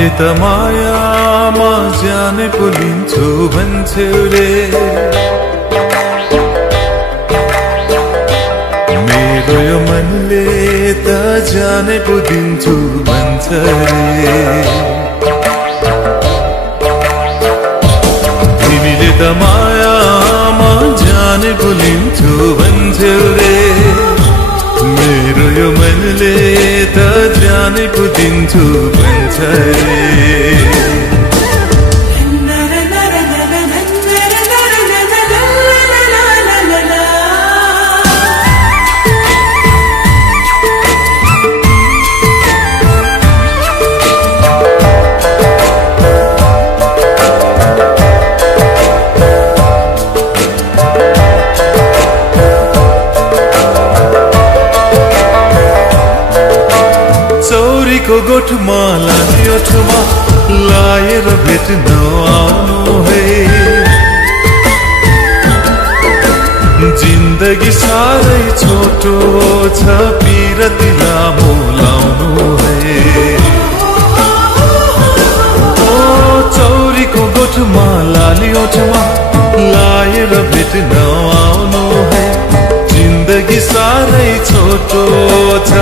तिमीले त मायामा जाने पो लिन्छु भन्छौ रे, मेरो यो मनले त जाने पो दिन्छु भन्छ रे। तिमीले त मायामा जाने पो लिन्छु भन्छौ रे, मेरो यो मनले त जाने पो दिन्छु भन्छ रे। चौरीको गोठमा लाने ओठमा लाएर भेट्न आउनु है, जिन्दगी साह्रै छोटो छ पिरती लामो लाउनु है। ओ चौरीको गोठमा लाने ओठमा लाएर भेट्न आउनु है, जिन्दगी साह्रै छोटो छ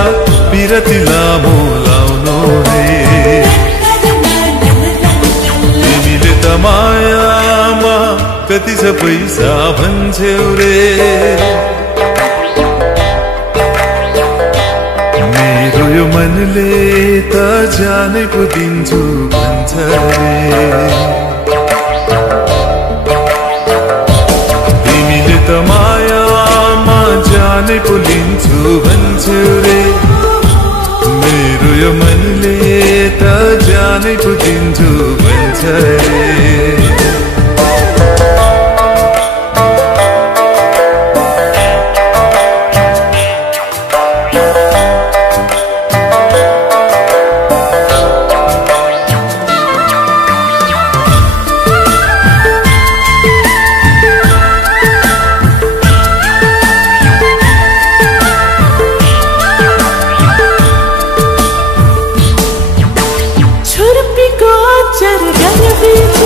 पिरती लामो लाउनु है। तिमीले त मायामा कति छ पैसा भन्छौ रे, मेरो यो मनले त जाने पो दिन्छु भन्छ रे। तिमीले त मायामा जाने पो लिन्छु भन्छौ रे, मेरो यो मनले त जाने पो दिन्छु भन्छ रे। छुर्पीको चरगन बीच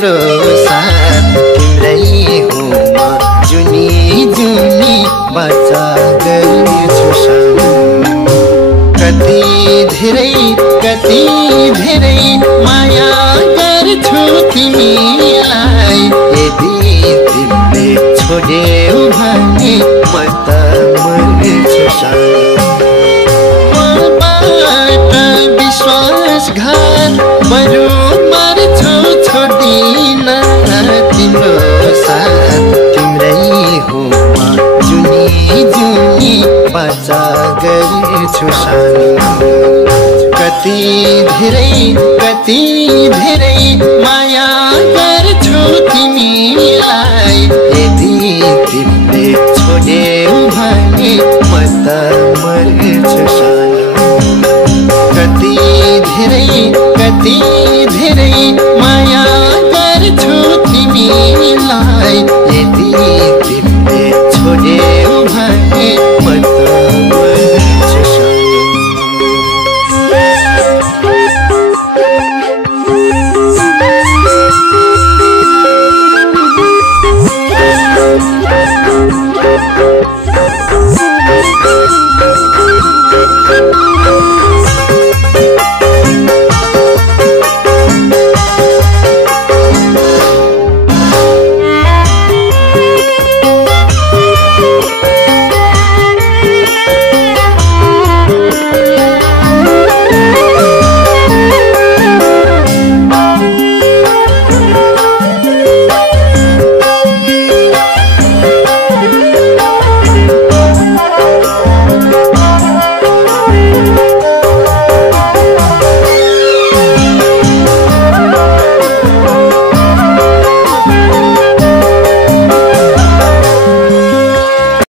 तिम्रो साथ तिम्रै हो म जुनी जुनी बाचा गर्छु सानो कति धेरै माया गर्छु तिमीलाई यदि तिमीले छोड्यौ भने म त मर्छु सानो मबाट विश्वासघात बरु मर्छु छोड्दिन तिम्रो साथ तिम्रै हो म जुनी जुनी बाचा गर्छु सानो कति धेरै माया गर्छु तिमीलाई यदि तिमीले छोड्यौ भने म त मर्छु सानो कति धेरै